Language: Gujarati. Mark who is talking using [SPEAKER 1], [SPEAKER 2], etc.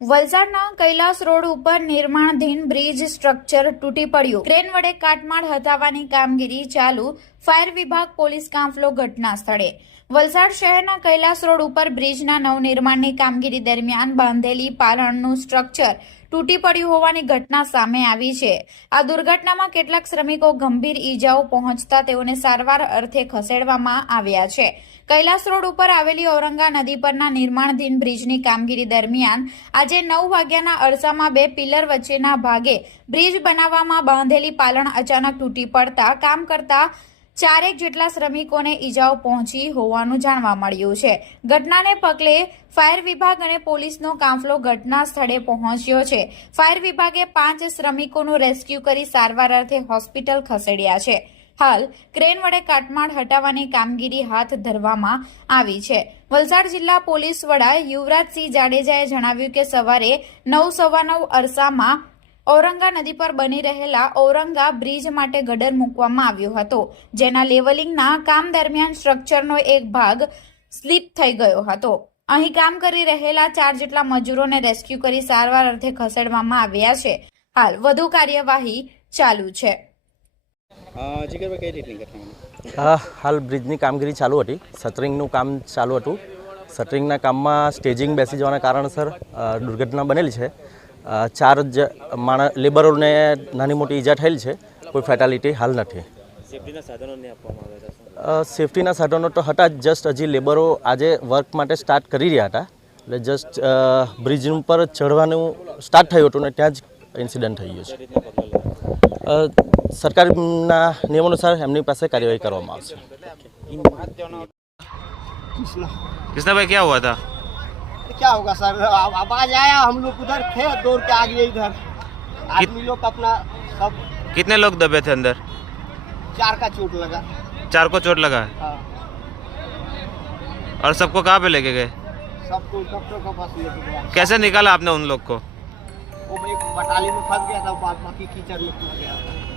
[SPEAKER 1] વલસાડના કૈલાસ રોડ ઉપર નિર્માણધીન બ્રિજ સ્ટ્રક્ચર તૂટી પડ્યું. ક્રેન વડે કાટમાળ હટાવવાની કામગીરી ચાલુ. ફાયર વિભાગ પોલીસ કાફલો ઘટના સ્થળે. વલસાડ શહેરના કૈલાસ રોડ ઉપર બ્રિજના નવનિર્માણની કામગીરી દરમિયાન બાંધેલી પાલણનું સ્ટ્રક્ચર તૂટી પડ્યું હોવાની ઘટના સામે આવી છે. આ દુર્ઘટનામાં કેટલાક શ્રમિકો ગંભીર ઈજાઓ પહોંચતા તેઓને સારવાર અર્થે ખસેડવામાં આવ્યા છે. કૈલાસ રોડ ઉપર આવેલી ઔરંગા નદી પરના નિર્માણધીન બ્રિજની કામગીરી દરમિયાન આજે નવ વાગ્યાના અરસામાં બે પિલર વચ્ચેના ભાગે બ્રિજ બનાવવામાં બાંધેલી પાલણ અચાનક તૂટી પડતા કામ કરતા ચારેક જેટલા શ્રમિકોને ઈજાઓ પહોંચી હોવાનું જાણવા મળ્યું છે. ઘટનાને પગલે ફાયર વિભાગ અને પોલીસનો કાફલો ઘટના સ્થળે પહોંચ્યો છે. ફાયર વિભાગે પાંચ શ્રમિકોનું રેસ્ક્યુ કરી સારવાર અર્થે હોસ્પિટલ ખસેડ્યા છે. હાલ, ક્રેન વડે કાટમાળ હટાવવાની કામગીરી હાથ ધરવામાં આવી છે. વલસાડ જિલ્લા પોલીસ વડા યુવરાજસિંહ જાડેજાએ જણાવ્યું કે સવારે નવ સવા નવ અરસામાં ઔરંગા નદી પર બની રહેલા ઔરંગા બ્રિજ માટે ગડર મૂકવામાં આવ્યો હતો જેના લેવલિંગના કામ દરમિયાન સ્ટ્રક્ચરનો એક ભાગ સ્લીપ થઈ ગયો હતો. અહીં કામ કરી રહેલા ચાર જેટલા મજૂરોને રેસ્ક્યુ કરી સારવાર અર્થે ખસેડવામાં આવ્યા છે. હાલ વધુ કાર્યવાહી ચાલુ છે.
[SPEAKER 2] હાલ બ્રિજની કામગીરી ચાલુ હતી. શટરિંગનું કામ ચાલુ હતું. શટરિંગના કામમાં સ્ટેજિંગ બેસી જવાના કારણસર દુર્ઘટના બનેલી છે. ચાર જ માણસ લેબરોને નાની મોટી ઈજા થયેલી છે. કોઈ ફેટાલિટી હાલ નથી.
[SPEAKER 3] સેફટીના સાધનો
[SPEAKER 2] તો હતા જસ્ટ હજી લેબરો આજે વર્ક માટે સ્ટાર્ટ કરી રહ્યા હતા. એટલે જસ્ટ બ્રિજ ઉપર ચડવાનું સ્ટાર્ટ થયું હતું ને ત્યાં જ ઇન્સિડન્ટ થઈ ગયો છે. સરકારના નિયમ અનુસાર એમની પાસે કાર્યવાહી કરવામાં આવશે.
[SPEAKER 4] કૃષ્ણભાઈ ક્યાં હુઆ હતા?
[SPEAKER 5] क्या होगा सर? आवाज़ आया हम लोग उधर थे दौड़ के आ गए इधर। आदमी लोग अपना सब
[SPEAKER 4] कितने लोग दबे थे अंदर?
[SPEAKER 5] चार का चोट लगा।
[SPEAKER 4] चार को चोट लगा? है। और सबको कहाँ पे लेके गए?
[SPEAKER 5] सबको डॉक्टर के पास लेके गया।
[SPEAKER 4] कैसे निकाला आपने उन लोग को?
[SPEAKER 5] वो एक बटाली में फंस गया था बाकी कीचड़ में कूद गया था।